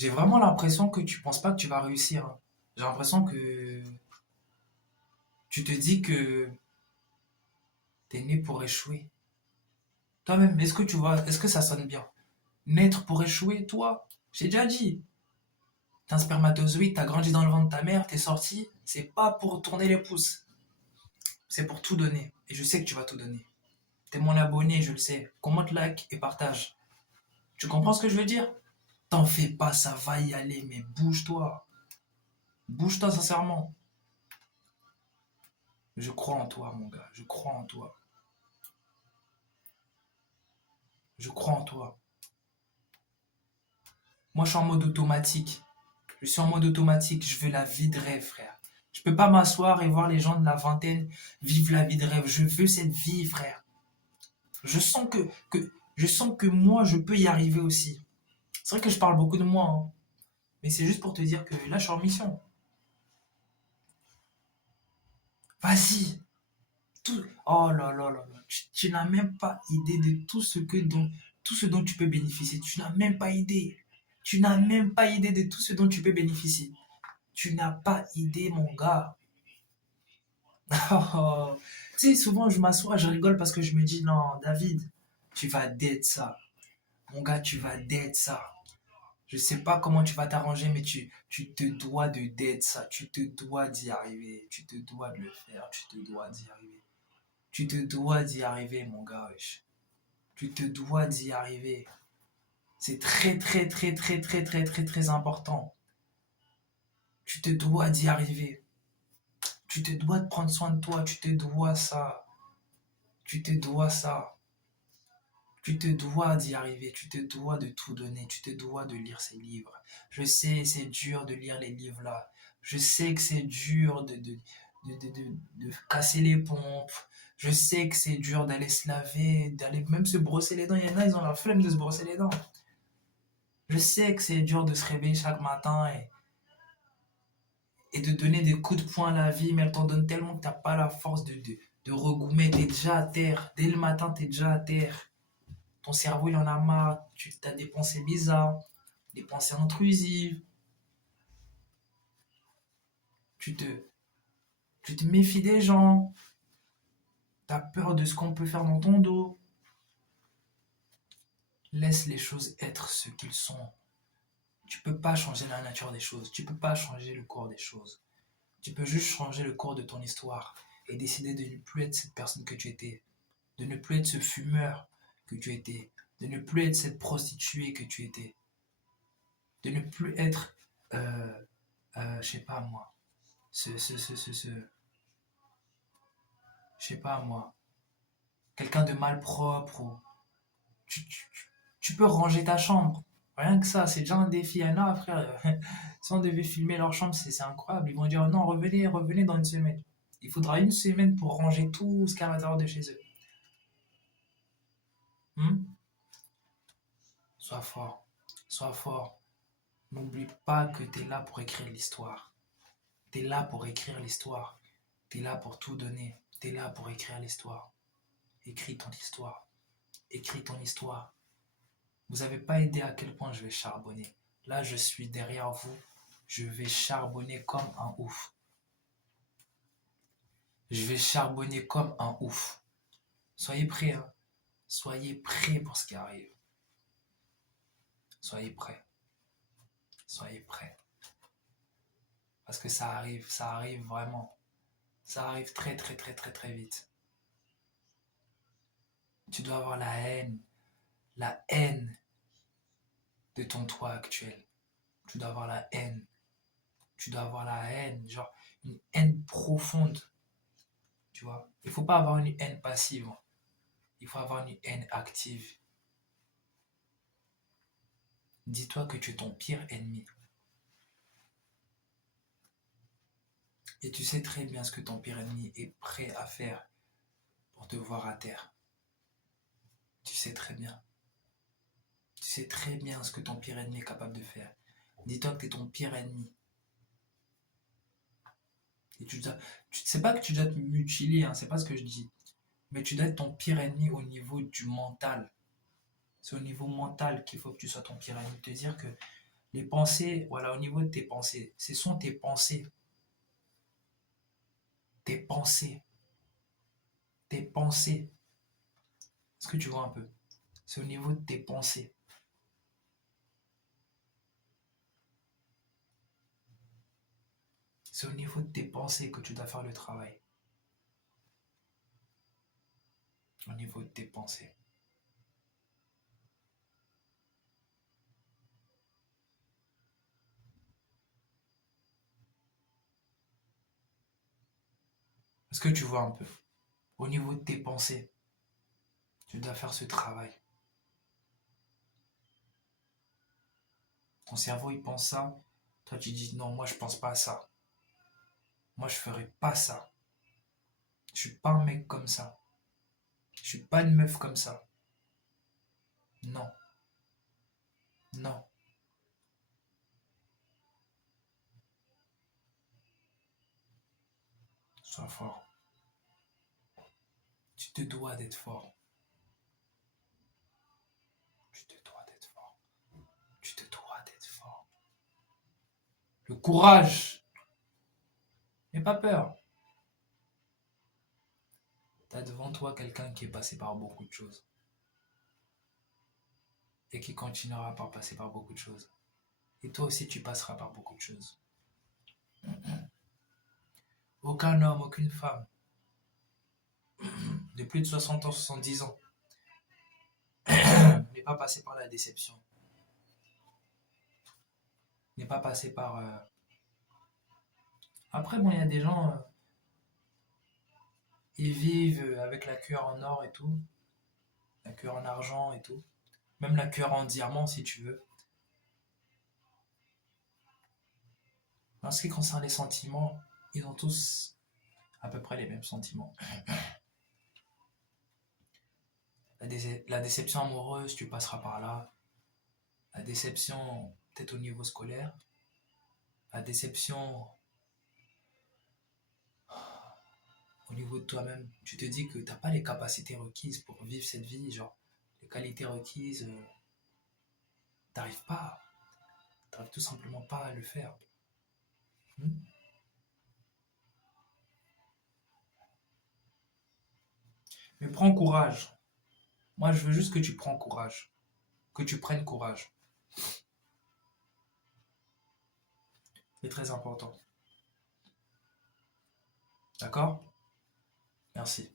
J'ai vraiment l'impression que tu penses pas que tu vas réussir, hein. J'ai l'impression que tu te dis que t'es né pour échouer. Toi-même, est-ce que tu vois, est-ce que ça sonne bien? Naître pour échouer, toi? J'ai déjà dit. T'es un spermatozoïde, t'as grandi dans le ventre de ta mère, t'es sorti. C'est pas pour tourner les pouces. C'est pour tout donner. Et je sais que tu vas tout donner. T'es mon abonné, je le sais. Commente, like et partage. Tu comprends ce que je veux dire? T'en fais pas, ça va y aller, mais bouge-toi. Bouge-toi sincèrement. Je crois en toi, mon gars. Je crois en toi. Je crois en toi. Moi, je suis en mode automatique. Je suis en mode automatique. Je veux la vie de rêve, frère. Je peux pas m'asseoir et voir les gens de la vingtaine vivre la vie de rêve. Je veux cette vie, frère. Je sens que moi, je peux y arriver aussi. C'est vrai que je parle beaucoup de moi, hein, mais c'est juste pour te dire que là, je suis en mission. Vas-y. Oh là là là là. Tu n'as même pas idée de tout ce dont tu peux bénéficier. Tu n'as même pas idée. Tu n'as même pas idée de tout ce dont tu peux bénéficier. Tu n'as pas idée, mon gars. Oh. Tu sais, souvent, je m'assois, je rigole parce que je me dis, non, David, tu vas dead ça. Mon gars, tu vas dead ça. Je sais pas comment tu vas t'arranger, mais tu te dois de dead ça. Tu te dois d'y arriver. Tu te dois de le faire. Tu te dois d'y arriver. Tu te dois d'y arriver, mon gars, wesh. Tu te dois d'y arriver. C'est très, très, très, très, très, très, très, très important. Tu te dois d'y arriver. Tu te dois de prendre soin de toi. Tu te dois ça. Tu te dois ça. Tu te dois d'y arriver, tu te dois de tout donner, tu te dois de lire ces livres. Je sais, c'est dur de lire les livres là. Je sais que c'est dur de casser les pompes. Je sais que c'est dur d'aller se laver, d'aller même se brosser les dents. Il y en a, ils ont la flemme de se brosser les dents. Je sais que c'est dur de se réveiller chaque matin et de donner des coups de poing à la vie, mais elle t'en donne tellement que t'as pas la force de regoumer. T'es déjà à terre. Dès le matin, t'es déjà à terre. Ton cerveau, il en a marre. Tu as des pensées bizarres, des pensées intrusives. Tu te, tu te méfies des gens. Tu as peur de ce qu'on peut faire dans ton dos. Laisse les choses être ce qu'ils sont. Tu peux pas changer la nature des choses. Tu peux pas changer le cours des choses. Tu peux juste changer le cours de ton histoire et décider de ne plus être cette personne que tu étais. De ne plus être ce fumeur que tu étais. De ne plus être cette prostituée que tu étais. De ne plus être, je sais pas moi, je sais pas moi, quelqu'un de malpropre. Tu peux ranger ta chambre. Rien que ça, c'est déjà un défi. Il y en a, frère. Si on devait filmer leur chambre, c'est incroyable. Ils vont dire non, revenez, revenez dans une semaine. Il faudra une semaine pour ranger tout ce qu'il y a à l'intérieur de chez eux. Hmm. Sois fort. Sois fort. N'oublie pas que tu es là pour écrire l'histoire. Tu es là pour écrire l'histoire. Tu es là pour tout donner. Tu es là pour écrire l'histoire. Écris ton histoire. Écris ton histoire. Vous n'avez pas idée à quel point je vais charbonner. Là, je suis derrière vous. Je vais charbonner comme un ouf. Je vais charbonner comme un ouf. Soyez prêts, hein. Soyez prêts pour ce qui arrive. Soyez prêts. Soyez prêts. Parce que ça arrive vraiment. Ça arrive très très très très très vite. Tu dois avoir la haine de ton toi actuel. Tu dois avoir la haine. Tu dois avoir la haine, genre une haine profonde, tu vois. Il faut pas avoir une haine passive, hein. Il faut avoir une haine active. Dis-toi que tu es ton pire ennemi. Et tu sais très bien ce que ton pire ennemi est prêt à faire pour te voir à terre. Tu sais très bien. Tu sais très bien ce que ton pire ennemi est capable de faire. Dis-toi que tu es ton pire ennemi. Et sais pas que tu dois te mutiler, hein, c'est pas ce que je dis. Mais tu dois être ton pire ennemi au niveau du mental. C'est au niveau mental qu'il faut que tu sois ton pire ennemi. Te dire que Les pensées, voilà, au niveau de tes pensées, ce sont tes pensées, tes pensées, tes pensées. Est-ce que tu vois un peu? C'est au niveau de tes pensées. C'est au niveau de tes pensées que tu dois faire le travail. Au niveau de tes pensées. Est-ce que tu vois un peu? Au niveau de tes pensées, tu dois faire ce travail. Ton cerveau, il pense ça. Toi, tu dis non, moi, je pense pas à ça. Moi, je ferai pas ça. Je suis pas un mec comme ça. Je suis pas une meuf comme ça. Non, non. Sois fort. Tu te dois d'être fort. Tu te dois d'être fort. Tu te dois d'être fort. Le courage. N'aie pas peur. T'as devant toi quelqu'un qui est passé par beaucoup de choses. Et qui continuera par passer par beaucoup de choses. Et toi aussi, tu passeras par beaucoup de choses. Aucun homme, aucune femme de plus de 60 ans, 70 ans n'est pas passé par la déception. N'est pas passé par... Après, bon, il y a des gens, ils vivent avec la cuillère en or et tout. La cuillère en argent et tout. Même la cuillère en diamant, si tu veux. En ce qui concerne les sentiments, ils ont tous à peu près les mêmes sentiments. La déception amoureuse, tu passeras par là. La déception, peut-être au niveau scolaire. La déception au niveau de toi-même. Tu te dis que tu n'as pas les capacités requises pour vivre cette vie. Genre, les qualités requises, t'arrives pas. T'arrives tout simplement pas à le faire. Hmm. Mais prends courage. Moi, je veux juste que tu prends courage. Que tu prennes courage. C'est très important. D'accord? Merci.